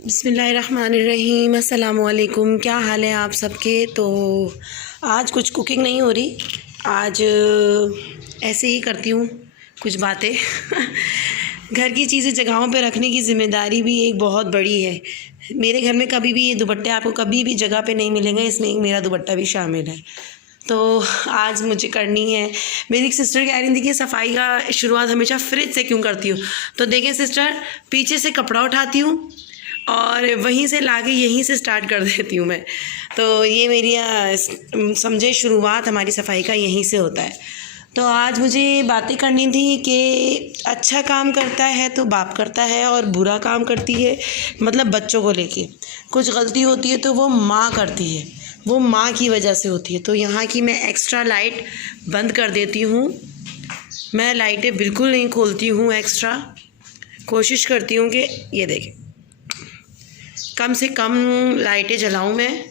बिस्मिल्लाहिर्रहमानिर्रहीम। अस्सलामुअलैकुम। क्या हाल है आप सबके। तो आज कुछ कुकिंग नहीं हो रही, आज ऐसे ही करती हूँ कुछ बातें घर की चीज़ें जगहों पे रखने की ज़िम्मेदारी भी एक बहुत बड़ी है। मेरे घर में कभी भी ये दुपट्टे आपको कभी भी जगह पे नहीं मिलेंगे, इसमें एक मेरा दुपट्टा भी शामिल है। तो आज मुझे करनी है। मेरी एक सिस्टर कह रही थी कि सफाई का शुरुआत हमेशा फ्रिज से क्यों करती हूँ। तो देखें सिस्टर, पीछे से कपड़ा उठाती हूँ और वहीं से लाके यहीं से स्टार्ट कर देती हूँ मैं। तो ये मेरी समझे शुरुआत हमारी सफाई का यहीं से होता है। तो आज मुझे बातें करनी थी कि अच्छा काम करता है तो बाप करता है और बुरा काम करती है, मतलब बच्चों को लेके कुछ गलती होती है तो वो माँ करती है, वो माँ की वजह से होती है। तो यहाँ की मैं एक्स्ट्रा लाइट बंद कर देती हूँ। मैं लाइटें बिल्कुल नहीं खोलती हूँ एक्स्ट्रा। कोशिश करती हूँ कि ये देखें कम से कम लाइटें जलाऊं मैं।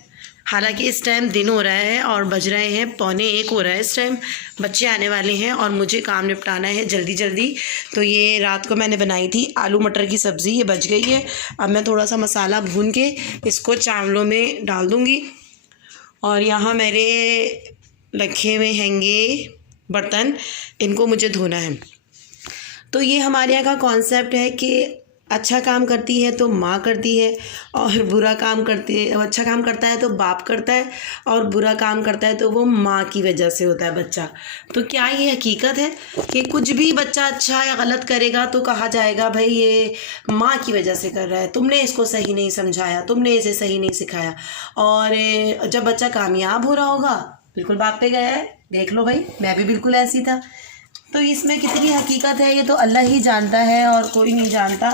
हालांकि इस टाइम दिन हो रहा है और बज रहे हैं 12:45 हो रहा है। इस टाइम बच्चे आने वाले हैं और मुझे काम निपटाना है जल्दी जल्दी। तो ये रात को मैंने बनाई थी आलू मटर की सब्ज़ी, ये बच गई है। अब मैं थोड़ा सा मसाला भून के इसको चावलों में डाल दूँगी। और यहाँ मेरे रखे हुए हैंगे बर्तन, इनको मुझे धोना है। तो ये हमारे यहाँ का कॉन्सेप्ट है कि अच्छा काम करती है तो माँ करती है और बुरा काम करती है, अच्छा काम करता है तो बाप करता है और बुरा काम करता है तो वो माँ की वजह से होता है बच्चा। तो क्या ये हकीकत है कि कुछ भी बच्चा अच्छा या गलत करेगा तो कहा जाएगा भाई ये माँ की वजह से कर रहा है, तुमने इसको सही नहीं समझाया, तुमने इसे सही नहीं सिखाया। और जब बच्चा कामयाब हो रहा होगा बिल्कुल बाप पे गया है, देख लो भाई मैं भी बिल्कुल ऐसी था। तो इसमें कितनी हकीकत है ये तो अल्लाह ही जानता है और कोई नहीं जानता।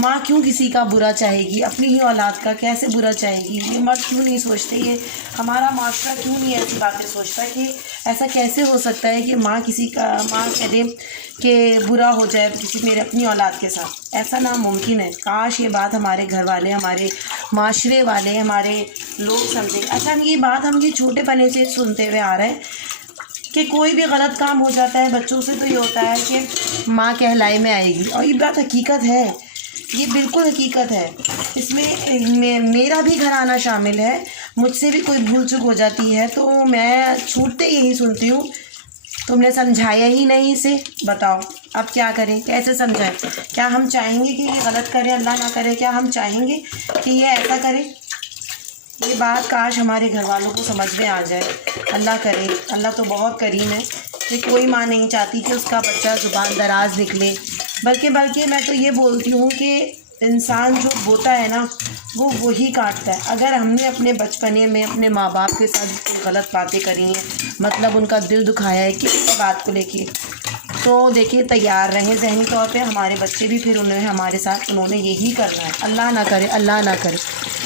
माँ क्यों किसी का बुरा चाहेगी, अपनी ही औलाद का कैसे बुरा चाहेगी, ये मर्द क्यों नहीं सोचते, ये हमारा माशरा क्यों नहीं ऐसी बातें सोचता कि ऐसा कैसे हो सकता है कि माँ किसी का माँ कह दे कि बुरा हो जाए किसी मेरे अपनी औलाद के साथ। ऐसा नामुमकिन है। काश ये बात हमारे घर वाले, हमारे माशरे वाले, हमारे लोग समझें। अच्छा ये बात हम ये छोटे पने से सुनते हुए आ रहे हैं कि कोई भी गलत काम हो जाता है बच्चों से तो ये होता है कि माँ कहलाई में आएगी, और ये बात हकीकत है, ये बिल्कुल हकीकत है। इसमें मेरा भी घराना शामिल है। मुझसे भी कोई भूल चूक हो जाती है तो मैं छूटते यही सुनती हूँ, तुमने समझाया ही नहीं इसे, बताओ अब क्या करें, कैसे समझाएं। क्या हम चाहेंगे कि ये गलत करे, अल्लाह ना करे, क्या हम चाहेंगे कि ये ऐसा करे। ये बात काश हमारे घर वालों को समझ में आ जाए। अल्लाह करे, अल्लाह तो बहुत करीम है कि कोई माँ नहीं चाहती कि उसका बच्चा ज़ुबान दराज निकले। बल्कि मैं तो ये बोलती हूँ कि इंसान जो बोता है ना वो वही काटता है। अगर हमने अपने बचपने में अपने माँ बाप के साथ कोई गलत बातें करी हैं, मतलब उनका दिल दुखाया है किसी बात को लेके, तो देखिए तैयार रहें ज़हनी तौर पे, हमारे बच्चे भी फिर उन्हें हमारे साथ उन्होंने यही करना है। अल्लाह ना करे, अल्लाह ना करे।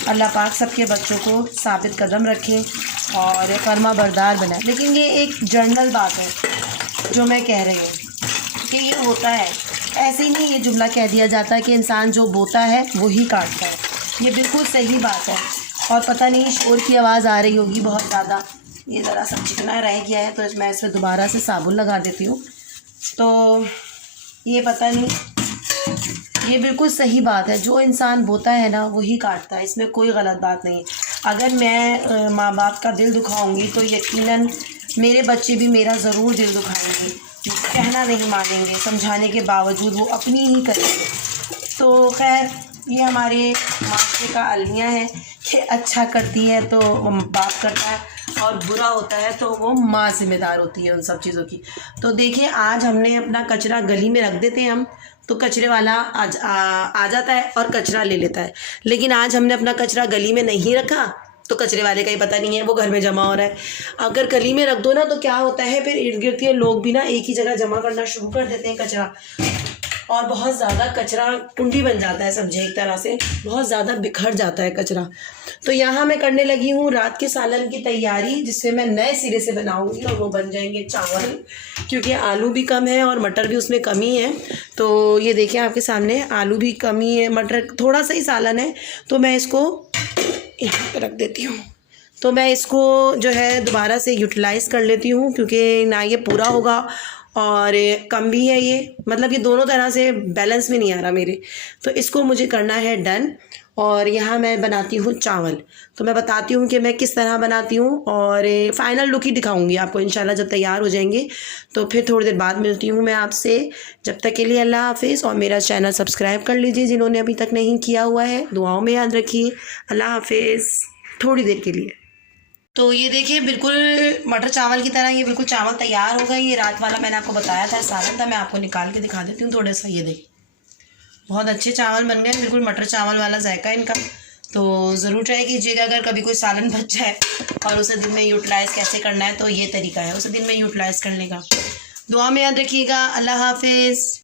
अल्लाह पाक सबके बच्चों को साबित कदम रखे और फर्मा बरदार बनाए। लेकिन ये एक जर्नल बात है जो मैं कह रही हूँ कि ये होता है, ऐसे ही नहीं ये जुमला कह दिया जाता है कि इंसान जो बोता है वही काटता है। ये बिल्कुल सही बात है। और पता नहीं शोर की आवाज़ आ रही होगी बहुत ज़्यादा, ये ज़रा सा चिकना रह गया है तो मैं इसमें दोबारा से साबुन लगा देती हूँ। तो ये पता नहीं, ये बिल्कुल सही बात है, जो इंसान बोता है ना वही काटता है, इसमें कोई गलत बात नहीं है। अगर मैं माँ बाप का दिल दुखाऊंगी तो यकीनन मेरे बच्चे भी मेरा ज़रूर दिल दुखाएंगे, कहना नहीं मानेंगे, समझाने के बावजूद वो अपनी ही करेंगे। तो खैर ये हमारे माशरे का अलमिया है कि अच्छा करती है तो बाप करता है और बुरा होता है तो वो माँ ज़िम्मेदार होती है उन सब चीज़ों की। तो देखिए आज हमने अपना कचरा गली में रख देते हैं हम, तो कचरे वाला आ जाता है और कचरा ले लेता है। लेकिन आज हमने अपना कचरा गली में नहीं रखा तो कचरे वाले का ही पता नहीं है, वो घर में जमा हो रहा है। अगर गली में रख दो ना तो क्या होता है, फिर इर्द गिर्द के लोग भी ना एक ही जगह जमा करना शुरू कर देते हैं कचरा, और बहुत ज़्यादा कचरा कुंडी बन जाता है, समझे, एक तरह से बहुत ज़्यादा बिखर जाता है कचरा। तो यहाँ मैं करने लगी हूँ रात के सालन की तैयारी, जिससे मैं नए सिरे से बनाऊँगी और वो बन जाएंगे चावल, क्योंकि आलू भी कम है और मटर भी उसमें कमी है। तो ये देखिए आपके सामने आलू भी कमी है, मटर थोड़ा सा ही सालन है, तो मैं इसको यहाँ पर रख देती हूँ। तो मैं इसको जो है दोबारा से यूटिलाइज़ कर लेती हूँ, क्योंकि ना ये पूरा होगा और कम भी है ये, मतलब ये दोनों तरह से बैलेंस में नहीं आ रहा मेरे। तो इसको मुझे करना है डन। और यहाँ मैं बनाती हूँ चावल, तो मैं बताती हूँ कि मैं किस तरह बनाती हूँ और फाइनल लुक ही दिखाऊंगी आपको इंशाल्लाह जब तैयार हो जाएंगे। तो फिर थोड़ी देर बाद मिलती हूँ मैं आपसे। जब तक के लिए अल्लाह हाफिज़, और मेरा चैनल सब्सक्राइब कर लीजिए जिन्होंने अभी तक नहीं किया हुआ है। दुआओं में याद रखिए। अल्लाह हाफिज़। थोड़ी देर के लिए। तो ये देखिए बिल्कुल मटर चावल की तरह ये बिल्कुल चावल तैयार हो गए। ये रात वाला मैंने आपको बताया था सालन था, मैं आपको निकाल के दिखा देती हूँ थोड़ा सा। ये देखिए बहुत अच्छे चावल बन गए, बिल्कुल मटर चावल वाला जायका इनका। तो ज़रूर ट्राई कीजिएगा अगर कभी कोई सालन बच जाए और उसे दिन में यूटिलाइज़ कैसे करना है, तो ये तरीका है उसे दिन में यूटिलाइज़ करने का। दुआ में याद रखिएगा। अल्लाह हाफिज़।